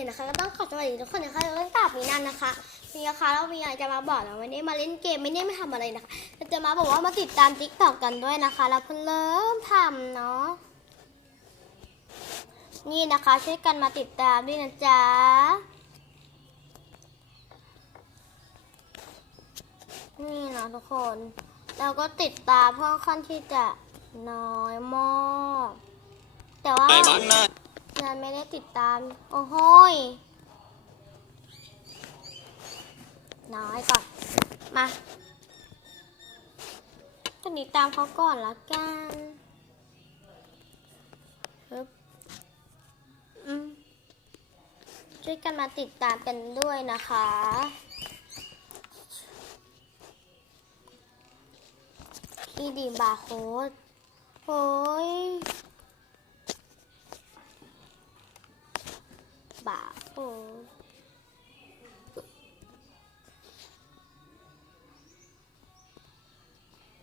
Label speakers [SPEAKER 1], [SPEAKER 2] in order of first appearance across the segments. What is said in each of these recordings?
[SPEAKER 1] เคนะคะก็ต้องขอสวัสดีทุกคนนะคะแล้วก็กลับมีนันนะคะมีนะคะแล้วมีอะไรจะมาบอกนะวันนี้มาเล่นเกมไม่ได้ไม่ทำอะไรนะคะจะมาบอกว่ามาติดตามติ๊กต็อกกันด้วยนะคะแล้วเพิ่งเริ่มทำเนาะนี่นะคะช่วยกันมาติดตามด้วยนะจ๊ะนี่นะทุกคน เราก็ติดตามเพื่อค่อนที่จะน้อยมากแต่ว่า
[SPEAKER 2] ไปบ้านหน้า
[SPEAKER 1] นันไม่ได้ติดตาม โอ้โหยน้อยก่อน มาก็ติดตามเขาก่อนละกันฮึบอืมช่วยกันมาติดตามกันด้วยนะคะพี่ดีมบาร์โค้ดโอ้ย บาโอ้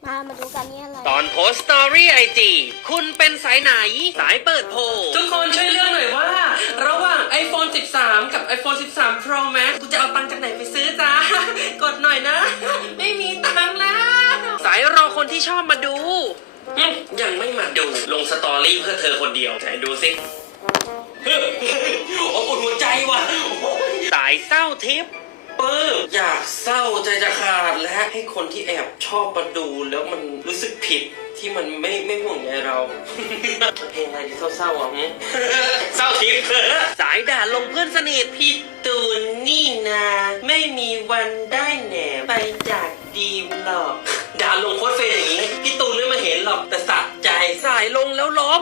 [SPEAKER 1] มามาดูกันนี่อะไร
[SPEAKER 3] ตอนโพสต์สตอรี่ไอจีคุณเป็นสายไหน สายเปิดโพลทุกคนช่วยเลือกหน่อยว่า ระหว่าง iPhone 13 กับ iPhone 13 Pro Max คุณจะเอาตังค์จากไหนไปซื้อจ้า กดหน่อยนะ ไม่มีตังค์แล้ว สายรอคนที่ชอบมาดูอืมยังไม่มาดู ลงสตอรี่เพื่อเธอคนเดียวไหนดูสิอบอุ่นหั วใจว่ะสายเศร้าทิปเปิ้มอยากเศร้าใจจะขาดและให้คนที่แอบชอบมาดูแล้วมันรู้สึกผิดที่มันไม่ไม่ห่วงใยเราเพลงอะไรที่เศร้าๆอะหึเศร้าทิปสายด่าลงเพื่อนสนิทพี่ตูนนี่นา ไม่มีวันได้แหนไปจากดีมหรอกด่าลงโคตรเฟรอย่างนี้ พี่ตูนไม่มาเห็นหรอกแต่สะใจสายลงแล้วลบ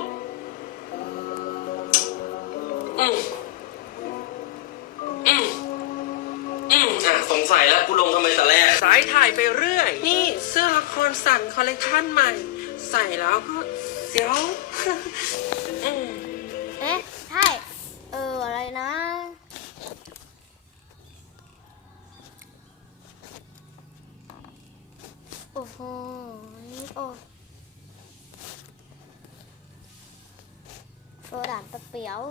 [SPEAKER 3] สงสัยแล้วกูลงทำไมแต่แรก สายถ่ายไปเรื่อย นี่เสื้อละครสั่นคอลเลคชันใหม่ ใส่แล้วก็เสียวอืม
[SPEAKER 1] เอ๊ะใช่เอออะไรนะ โอ้โหโอ้โซดานตะเปียว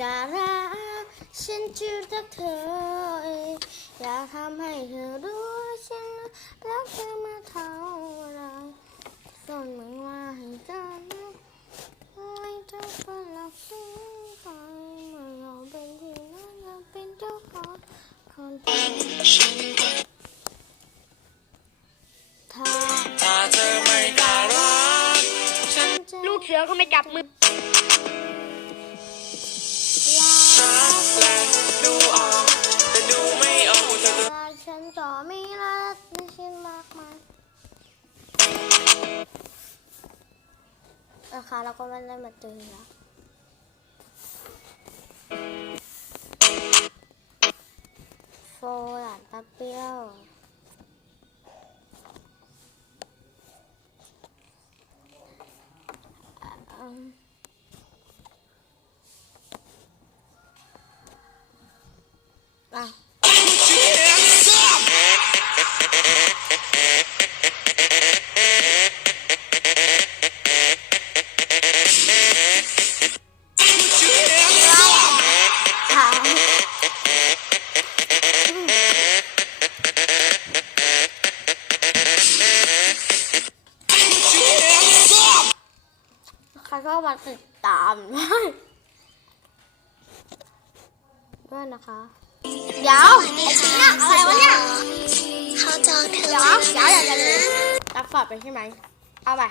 [SPEAKER 1] การักฉันจะรักเธอ อยากทำให้เธอรู้ฉันรักเธอมาเท่าไรส่วนมึงว่าให้กันไม่ต้องเป็นหลักสิ่งใครเมื่อเราเป็นที่นั้นเราเป็นเจ้าของคนถ้า
[SPEAKER 2] ถ้าเธอไม่กล้ารัก
[SPEAKER 4] ลูกเสือก็ไม่จับมือ
[SPEAKER 2] แล้
[SPEAKER 1] วก็ไม่ได้มาเจอแล้วโฟหลานตาเปี้ยวอืม ก็มาติดตามได้ด้วยนะคะ เดี๋ยวไอ้เนี่ยอะไรวะเนี่ย
[SPEAKER 4] เขาจองเธอ
[SPEAKER 1] เดี๋ยวเดี๋ยวอย่าอย่าลืมตักฟอร์ดไปใช่ไหม เอาไป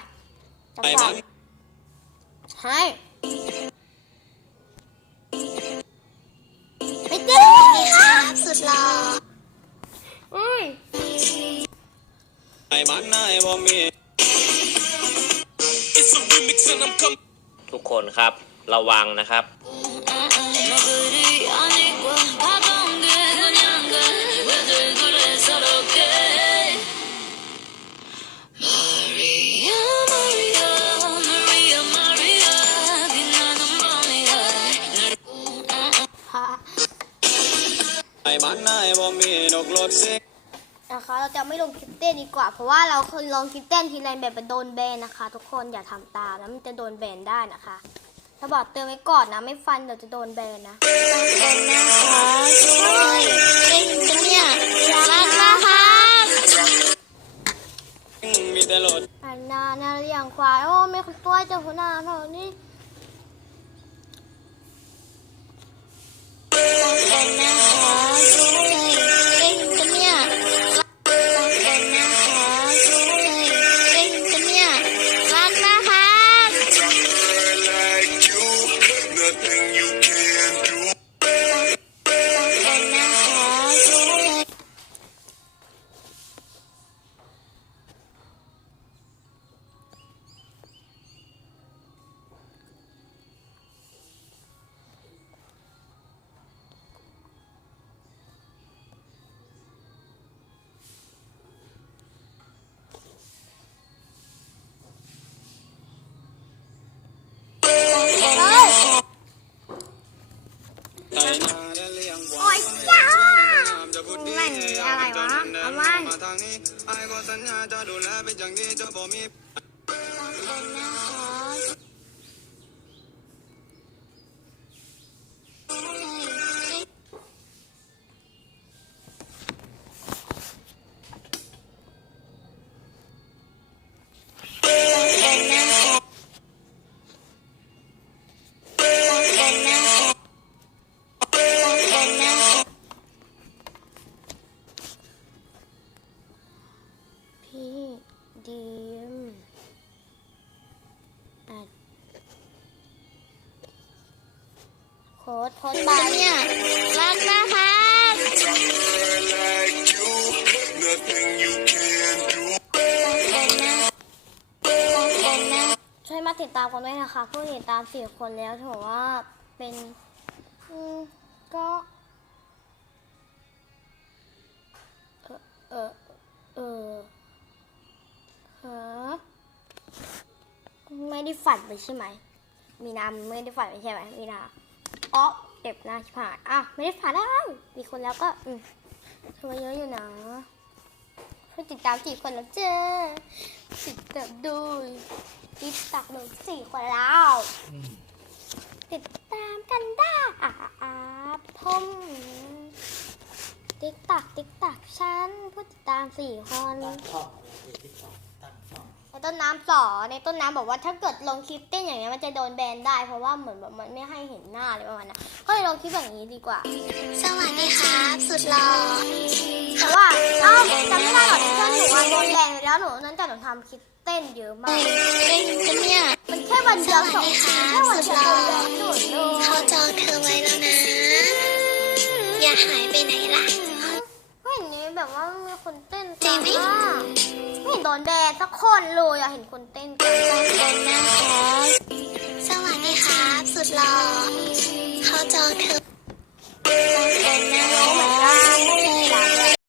[SPEAKER 1] ตักฟอร์ดให้ไม่จริงค่ะ
[SPEAKER 4] สุดหล่อ
[SPEAKER 1] อุ้ย
[SPEAKER 2] ไปบ้านหน้าไอ้บอมี It's a remix and I'm coming
[SPEAKER 3] ทุกคนครับ ระวังนะครับ
[SPEAKER 1] ฮะ
[SPEAKER 2] ไปบ้านนาไอ้บอมีนกรถเซ็ก
[SPEAKER 1] อะ นะคะ เราจะไม่ลงคลิปเต้นดีกว่า เพราะว่าเราคนลงคลิปเต้นทีไรแบบเป็นโดนแบนนะคะ ทุกคนอย่าทำตามนะมันจะโดนแบนได้นะคะเราบอกเตือนไว้ก่อนนะ ไม่ฟันเดี๋ยวจะโดนแบนนะ
[SPEAKER 4] เป็นนะคะช่วยเล่นกันเนี่ยรักนะคะ
[SPEAKER 2] มีแต่โหลด
[SPEAKER 1] อันนานาเรียงควายโอ้ไม่คุณตัวเจ้าหัวหน้าเท่านี้
[SPEAKER 4] เป็นนะ
[SPEAKER 1] โอ้ยจ้า
[SPEAKER 2] จะพูดดี
[SPEAKER 1] มันอะไรวะเอามัน
[SPEAKER 2] มาทางนี้ไอ้ก็สัญญาจะดูแลเป็นอย่างดีจะบ่มี
[SPEAKER 1] โค้ดโค้ดไป
[SPEAKER 4] เนี่ยรักนะคะ
[SPEAKER 5] like you, nothing you can do.
[SPEAKER 4] เป็นนะเป็นนะ
[SPEAKER 1] ช่วยมาติดตามกันด้วยนะคะผู้ติดตามสี่คนแล้วถือว่าเป็นอืมก็เออเออเออฮะไม่ได้ฝันไปใช่ไหม มีนาไม่ได้ฝันไปใช่ไหมมีนา อ๋อเจ็บหน้าชิบหายอะไม่ได้ฝันได้ มีคนแล้วก็อืมถือว่าเยอะอยู่นะผู้ติดตามสี่คนแล้วเจ้ติดตามดูติดตักหนูสี่คนแล้วติดตามกันได้อะอะพมติ๊กตักติ๊กตักฉันผู้ติดตามสี่คนใน ต้นน้ำสอนในต้นน้ำบอกว่าถ้าเกิดลงคลิปเต้นอย่างเงี้ยมันจะโดนแบนได้ เพราะว่าเหมือนแบบมันไม่ให้เห็นหน้าอะไรประมาณนั้นก็เลยลงคลิปอย่างนี้ดีกว่า
[SPEAKER 4] สวัสดีครับสุดหล่อ
[SPEAKER 1] แต่ว่าเอ้าจำไม่ได้หรอกที่เพื่อนหนูอะโดนแบนไปแล้วหนูนั้นแต่หนูทำคลิปเต้นเยอะมาก
[SPEAKER 4] เล่นกันเนี่ย
[SPEAKER 1] มันแค่วันเดียวสองแค่วันเดียวโดนแบนหนูเล
[SPEAKER 4] เขา
[SPEAKER 1] ย
[SPEAKER 4] จองเธอไว้แล้วนะ อย่าหายไปไหนล่ะ
[SPEAKER 1] ไม่เห็นนี้แบบว่ามีคนเต้น
[SPEAKER 4] จริงไหม
[SPEAKER 1] อะไม่เ็นโดนแบนสักคนเลยอะเห็นคนเต้นกัน
[SPEAKER 4] แอนนะสวัสดีครับ สุดหล่อเขาจองเธอแอนนะครับ